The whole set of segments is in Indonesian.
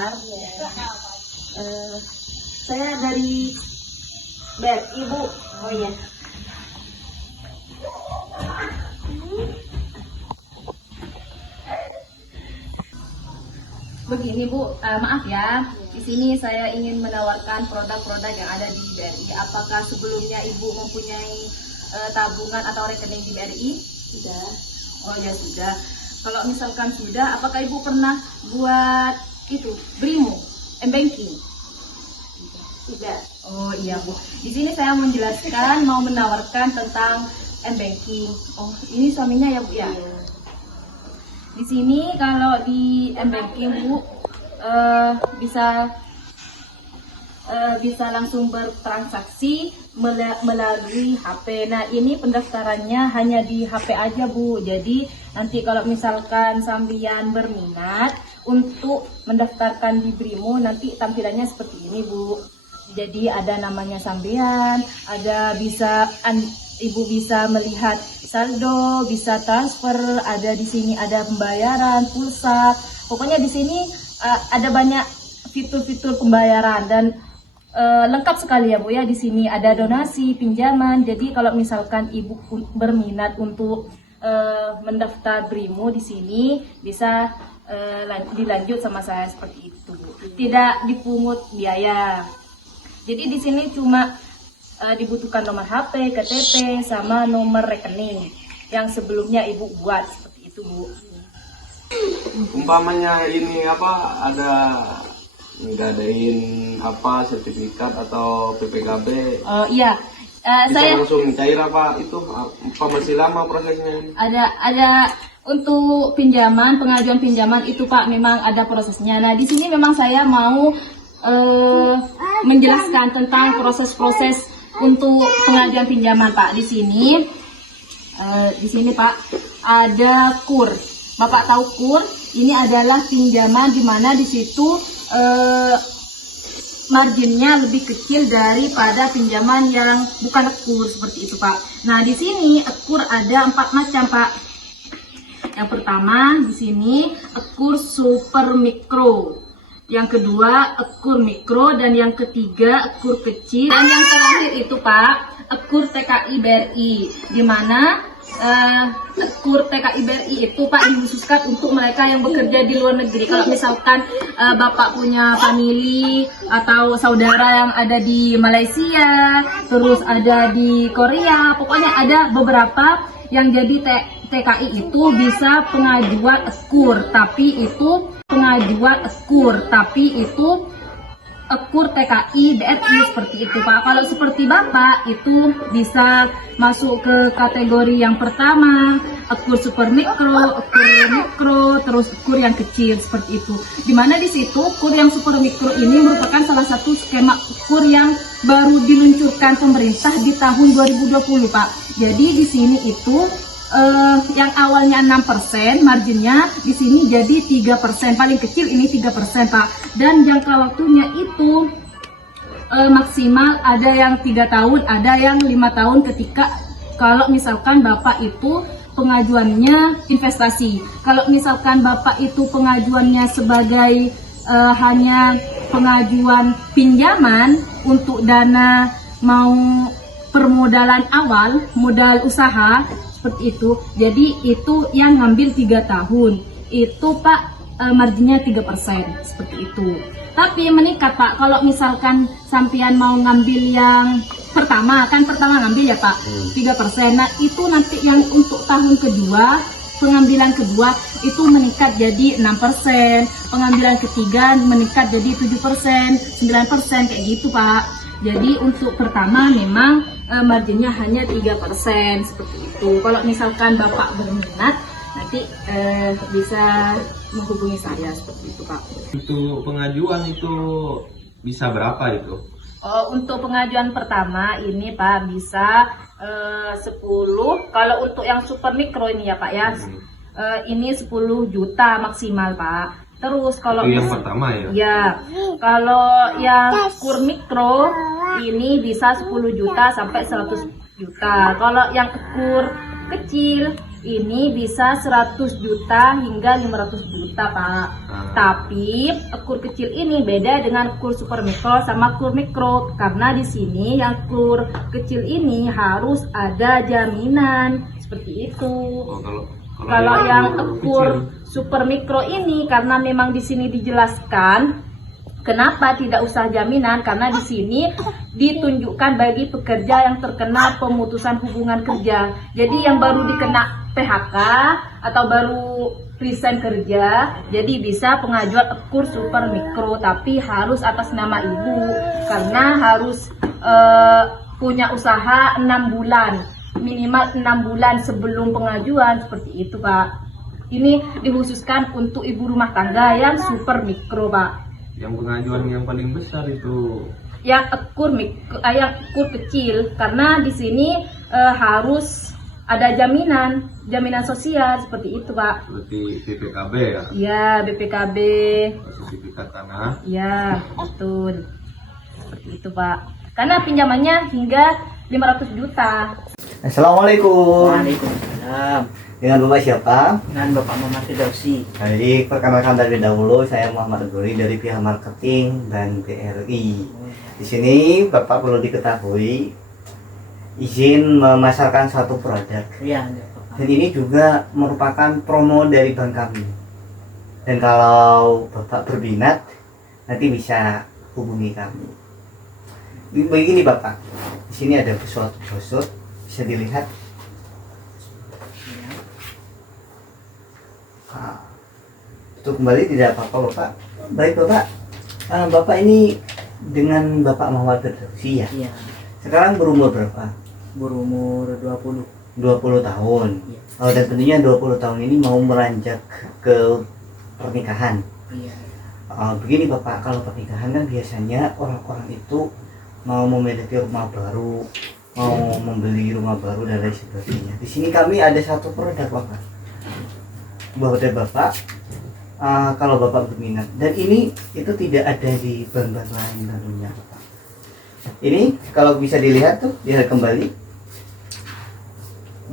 mendaftar. Saya dari Ibu. Oh iya. Begini Bu, maaf ya. Di sini saya ingin menawarkan produk-produk yang ada di BRI. Apakah sebelumnya Ibu mempunyai tabungan atau rekening di BRI? Sudah. Oh ya sudah. Kalau misalkan sudah, apakah Ibu pernah buat itu BRIMO, M-Banking? Tidak. Oh iya Bu. Di sini saya menjelaskan, mau menawarkan tentang M-Banking. Oh ini suaminya ya Bu ya? Di sini kalau di M-Banking Bu bisa langsung bertransaksi melalui HP. Nah ini pendaftarannya hanya di HP aja Bu. Jadi nanti kalau misalkan sambian berminat untuk mendaftarkan di BRIMO, nanti tampilannya seperti ini Bu. Jadi ada namanya sambian, ada Ibu bisa melihat saldo, bisa transfer, ada di sini ada pembayaran, pulsa. Pokoknya di sini ada banyak fitur-fitur pembayaran dan lengkap sekali ya Bu ya. Di sini ada donasi, pinjaman. Jadi kalau misalkan Ibu berminat untuk mendaftar BRIMO di sini bisa dilanjut sama saya seperti itu Bu. Tidak dipungut biaya. Jadi di sini cuma dibutuhkan nomor HP, KTP, sama nomor rekening yang sebelumnya Ibu buat seperti itu Bu. Umpamanya ini ada ngadain sertifikat atau PPKB? Oh iya, saya langsung cair itu masih lama prosesnya? Ada untuk pinjaman, pengajuan pinjaman itu Pak memang ada prosesnya. Nah di sini memang saya mau menjelaskan tentang proses-proses untuk pengajuan pinjaman Pak. Di sini Pak ada KUR. Bapak tahu KUR? Ini adalah pinjaman di mana di situ marginnya lebih kecil daripada pinjaman yang bukan KUR seperti itu Pak. Nah di sini KUR ada 4 macam Pak. Yang pertama di sini KUR super mikro. Yang kedua, KUR mikro, dan yang ketiga, KUR kecil, dan yang terakhir itu Pak, KUR TKI BRI, di mana KUR TKI BRI itu Pak dikhususkan untuk mereka yang bekerja di luar negeri. Kalau misalkan Bapak punya family atau saudara yang ada di Malaysia, terus ada di Korea, pokoknya ada beberapa yang jadi TKI itu bisa pengajuan KUR, tapi itu KUR TKI BRI seperti itu Pak. Kalau seperti Bapak itu bisa masuk ke kategori yang pertama, KUR super mikro, KUR mikro, terus KUR yang kecil seperti itu. Dimana di situ KUR yang super mikro ini merupakan salah satu skema KUR yang baru diluncurkan pemerintah di tahun 2020 Pak. Jadi di sini itu yang awalnya 6%, marginnya di sini jadi 3%, paling kecil ini 3% Pak. Dan jangka waktunya itu maksimal ada yang 3 tahun, ada yang 5 tahun ketika kalau misalkan Bapak itu pengajuannya investasi. Kalau misalkan Bapak itu pengajuannya sebagai hanya pengajuan pinjaman untuk dana mau permodalan awal, modal usaha seperti itu. Jadi itu yang ngambil 3 tahun. Itu Pak marginnya 3% seperti itu. Tapi meningkat Pak kalau misalkan sampean mau ngambil yang pertama, kan pertama ngambil ya Pak 3%. Nah itu nanti yang untuk tahun kedua, pengambilan kedua itu meningkat jadi 6%, pengambilan ketiga meningkat jadi 7%, 9% kayak gitu Pak. Jadi untuk pertama memang marginnya hanya 3% seperti itu. Kalau misalkan Bapak berminat nanti bisa menghubungi saya seperti itu Pak. Untuk pengajuan itu bisa berapa itu? Untuk pengajuan pertama ini Pak bisa 10. Kalau untuk yang super mikro ini ya Pak ya, ini 10 juta maksimal Pak. Terus kalau itu yang pertama ya? Ya, kalau yang KUR mikro ini bisa 10 juta sampai 100 juta. Kalau yang KUR kecil ini bisa 100 juta hingga 500 juta Pak. Tapi kur kecil ini beda dengan kur super mikro sama kur mikro, karena di sini yang kur kecil ini harus ada jaminan seperti itu. Kalau yang kur super mikro ini, karena memang di sini dijelaskan kenapa tidak usah jaminan, karena di sini ditunjukkan bagi pekerja yang terkena pemutusan hubungan kerja. Jadi yang baru dikena PHK atau baru resign kerja, jadi bisa pengajuan kur super mikro, tapi harus atas nama ibu, karena harus punya usaha 6 bulan, minimal 6 bulan sebelum pengajuan, seperti itu Pak. Ini dikhususkan untuk ibu rumah tangga yang super mikro Pak. Yang pengajuan yang paling besar itu Yang kur kecil, karena di sini harus ada jaminan sosial, seperti itu Pak. seperti BPKB ya, Ya, BPKB. sertifikat tanah. Ya, betul. Seperti itu Pak. Karena pinjamannya hingga 500 juta. Assalamualaikum. Waalaikumsalam. Dengan Bapak siapa? Dengan Bapak Muhammad Firdausi. Baik, perkenalkan terlebih dahulu saya Muhammad Guri dari pihak marketing dan BRI. Di sini Bapak perlu diketahui izin memasarkan satu produk. Iya, ada Bapak. Dan ini juga merupakan promo dari bank kami. Dan kalau Bapak berminat, nanti bisa hubungi kami. Begini Bapak, di sini ada suatu brosur, bisa dilihat. Nah, itu kembali tidak apa-apa Bapak. Baik Bapak, Bapak ini dengan Bapak Muhammad Firdausi ya. Iya, Sekarang berumur berapa? berumur 20. 20 tahun. Iya. Oh, dan tentunya 20 tahun ini mau meranjak ke pernikahan. Iya. Begini Bapak, kalau pernikahan kan biasanya orang-orang itu mau memiliki rumah baru, mau membeli rumah baru dan lain sebagainya. Di sini kami ada satu produk Bapak. Buat Bapak, kalau Bapak berminat. Dan ini itu tidak ada di bank-bank lain tentunya Bapak. Ini kalau bisa dilihat tuh, lihat kembali.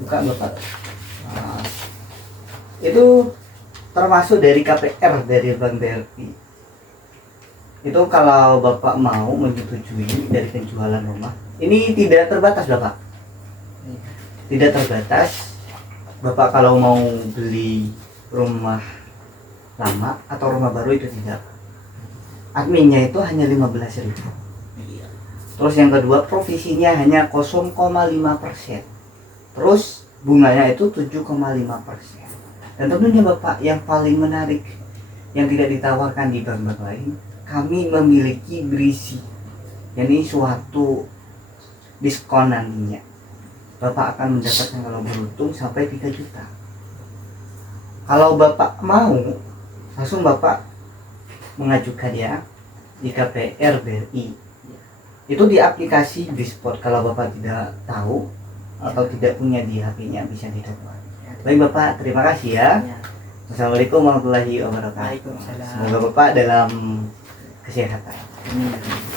Buka Bapak. Itu termasuk dari KPR dari Bank BRI. Itu kalau Bapak mau menyetujui dari penjualan rumah, ini tidak terbatas Bapak. Tidak terbatas. Bapak kalau mau beli rumah lama atau rumah baru itu tidak. Adminnya itu hanya 15.000. Iya. Terus yang kedua, provisinya hanya 0,5%. Terus bunganya itu 7,5%. Dan tentunya Bapak, yang paling menarik yang tidak ditawarkan di bank-bank lain, kami memiliki berisi, yakni suatu diskon nantinya. Bapak akan mendapatkan kalau beruntung sampai 3 juta. Kalau Bapak mau, langsung Bapak mengajukan ya di KPR BRI. Itu di aplikasi Bisport. Kalau Bapak tidak tahu atau tidak punya di HP-nya, bisa didownload. Baik Bapak, terima kasih ya. Iya. Assalamualaikum warahmatullahi wabarakatuh. Waalaikumsalam. Semoga Bapak dalam kesehatan. Amin.